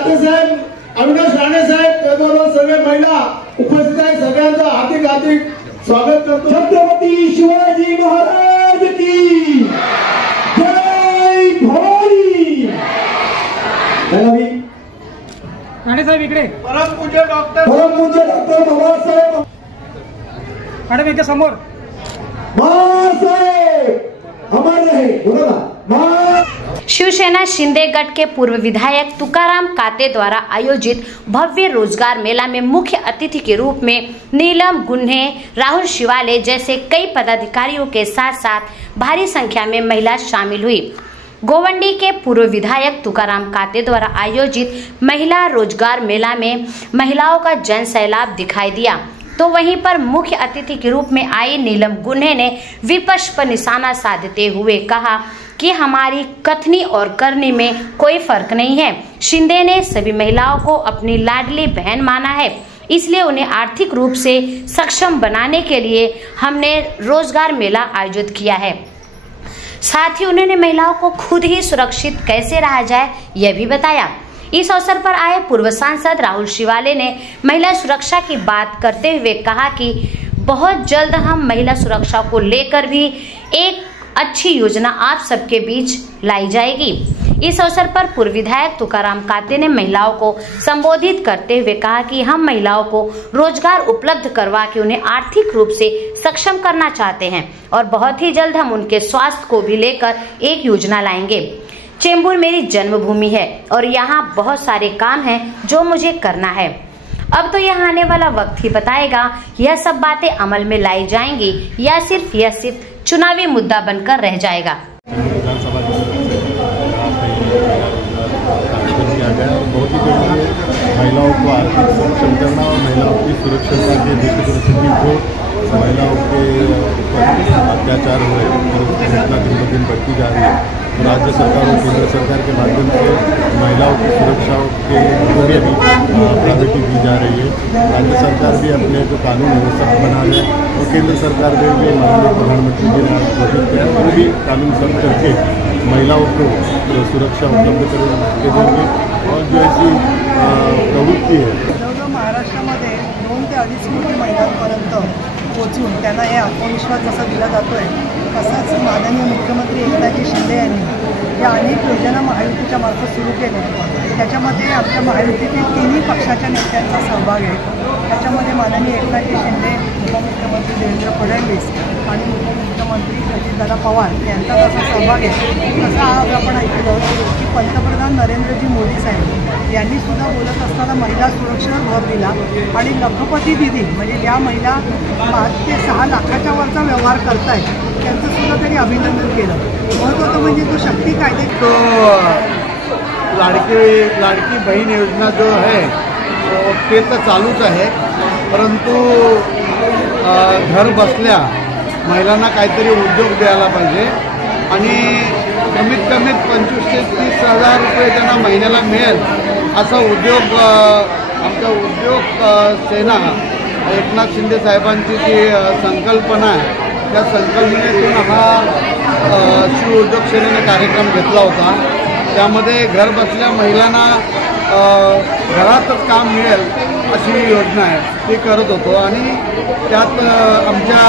दाते साहेब, अविनाश राणे साहेब, त्याचबरोबर सगळे महिला उपस्थित आहेत, सगळ्यांचं हार्दिक स्वागत करतो। छत्रपती शिवाजी महाराज की जय भवानी। राणे साहेब इकडे, परमपूज्य डॉक्टर बाबासाहेब मॅडम इथे समोर अमर रहे, बोला। शिवसेना शिंदे गढ़ के पूर्व विधायक तुकाराम काते द्वारा आयोजित भव्य रोजगार मेला में मुख्य अतिथि के रूप में नीलम गुन्हे, राहुल शिवाले जैसे कई पदाधिकारियों के साथ साथ भारी संख्या में महिला शामिल हुई। गोवंडी के पूर्व विधायक तुकाराम काते द्वारा आयोजित महिला रोजगार मेला में महिलाओं का जन सैलाब दिखाई दिया, तो वहीं पर मुख्य अतिथि के रूप में आई नीलम गुन्हे ने विपक्ष पर निशाना साधते हुए कहा कि हमारी कथनी और करनी में कोई फर्क नहीं है। शिंदे ने सभी महिलाओं को अपनी लाडली बहन माना है, इसलिए उन्हें आर्थिक रूप से सक्षम बनाने के लिए हमने रोजगार मेला आयोजित किया है। साथ ही उन्होंने महिलाओं को खुद ही सुरक्षित कैसे रहा जाए यह भी बताया। इस अवसर पर आए पूर्व सांसद राहुल शिवाले ने महिला सुरक्षा की बात करते हुए कहा कि बहुत जल्द हम महिला सुरक्षा को लेकर भी एक अच्छी योजना आप सबके बीच लाई जाएगी। इस अवसर पर पूर्व विधायक तुकाराम काते ने महिलाओं को संबोधित करते हुए कहा कि हम महिलाओं को रोजगार उपलब्ध करवा के उन्हें आर्थिक रूप से सक्षम करना चाहते हैं और बहुत ही जल्द हम उनके स्वास्थ्य को भी लेकर एक योजना लाएंगे। चेंबूर मेरी जन्मभूमि है और यहाँ बहुत सारे काम हैं जो मुझे करना है। अब तो यहाँ आने वाला वक्त ही बताएगा यह सब बातें अमल में लाई जाएंगी या सिर्फ चुनावी मुद्दा बनकर रह जाएगा। बहुत ही जरूरी है महिलाओं को आर्थिक सक्षम करना और महिलाओं की सुरक्षा के दृष्टिकोण को महिलाओं के ऊपर अत्याचार हो रहे हैं और घटना दिन ब दिन बढ़ती जा रही है। राज्य सरकार और केंद्र सरकार के माध्यम से महिलाओं की सुरक्षा के लिए भी प्रायोरिटी दी जा रही है। राज्य सरकार भी अपने जो कानून है वो सख्त बना रहे हैं और केंद्र सरकार ने भी माननीय प्रधानमंत्री जी ने घोषित किया वो भी कानून सख्त करके महिलाओं को सुरक्षा उपलब्ध करके देंगे। और जो ऐसी प्रवृत्ती है महाराष्ट्रामध्ये 2 ते 2.5 कोटी महिलांपर्यंत पोचून त्यांना हे आत्मविश्वास जसा दिला जातोय तसाच माननीय मुख्यमंत्री एकनाथ शिंदे यांनी या अनेक योजना महायुतीच्या मार्फत सुरू केल्या। त्याच्यामध्ये आमच्या महायुतीतील तिन्ही पक्षाच्या नेत्यांचा सहभाग आहे। त्याच्यामध्ये माननीय एकनाथ शिंदे, उपमुख्यमंत्री देवेंद्र फडणवीस आणि उपमुख्यमंत्री अजितदादा पवार यांचा जसा सहभाग आहे तसा आज आपण ऐकलं की पंतप्रधान नरेंद्रजी मोदी साहेब यांनी सुद्धा बोलत असताना महिला सुरक्षेवर भर दिला आणि लखपती दिदी म्हणजे ज्या महिला 5 ते 6 लाखाच्या वरचा व्यवहार करतायत त्यांचं सुद्धा त्यांनी अभिनंदन केलं। महत्त्वाचं म्हणजे तो शक्ती कायदे तो लाडकी बहीण योजना जो है ते तर चालूच आहे, परंतु घर बसल्या महिलांना काहीतरी उद्योग द्यायला पाहिजे आणि कमीत कमी 25 ते 30 हजार रुपये त्यांना महिन्याला मिळेल असा उद्योग आमचा उद्योग सेना एकनाथ शिंदे साहेबांची जी संकल्पना आहे त्या संकल्पनेतून हा शिव उद्योग सेनेने कार्यक्रम घेतला होता। त्यामध्ये घर बसल्या महिलांना घरातच काम मिळेल अशी योजना आहे ती करत होतो आणि त्यात आमच्या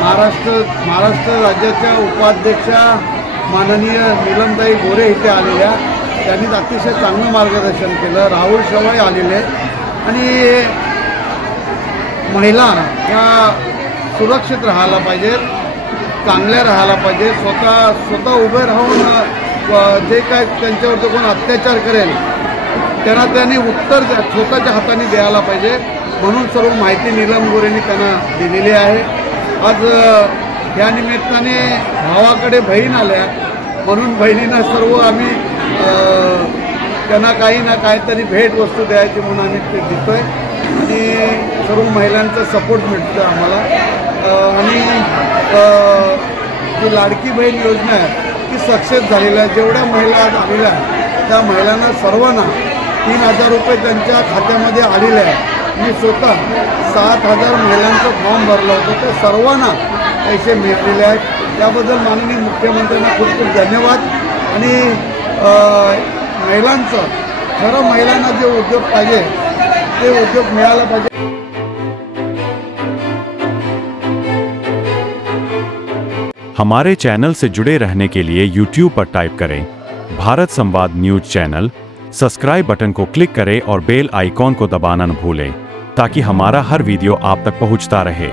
महाराष्ट्र राज्याच्या उपाध्यक्षा माननीय नीलमताई गोरे इथे आलेल्या त्यांनी अतिशय चांगलं मार्गदर्शन केलं। राहुल शेवाळे आलेले आणि महिला या सुरक्षित राहायला पाहिजेत, चांगल्या राहायला पाहिजे, स्वतः उभे राहून जे काय त्यांच्यावरती कोण अत्याचार करेल त्यांनी उत्तर स्वतःच्या हाताने द्यायला पाहिजे म्हणून सर्व माहिती नीलम गोरेंनी त्यांना दिलेली आहे। आज या निमित्ताने भावाकडे बहीण आल्या म्हणून बहिणींना सर्व आम्ही त्यांना काही ना काहीतरी भेट वस्तू द्यायची म्हणून आम्ही ते देतोय आणि सर्व महिलांचा सपोर्ट मिळतो आम्हाला। आणि जी लाडकी बहीण योजना आहे ती सक्सेस झालेली आहे। जेवढ्या महिला आलेल्या आहेत त्या महिलांना सर्वांना 3,000 रुपये त्यांच्या खात्यामध्ये आलेले आहे। मी स्वतः 7,000 महिलांचं फॉर्म भरलं होतं तर सर्वांना पैसे मिळालेले आहेत। त्याबद्दल माननीय मुख्यमंत्र्यांना खूप खूप धन्यवाद आणि महिलांचं खरं महिलांना जे उद्योग पाहिजे ते उद्योग मिळाला पाहिजे. हमारे चैनल से जुड़े रहने के लिए YouTube पर टाइप करें भारत संवाद न्यूज चैनल, सब्सक्राइब बटन को क्लिक करें और बेल आइकॉन को दबाना न भूलें ताकि हमारा हर वीडियो आप तक पहुंचता रहे.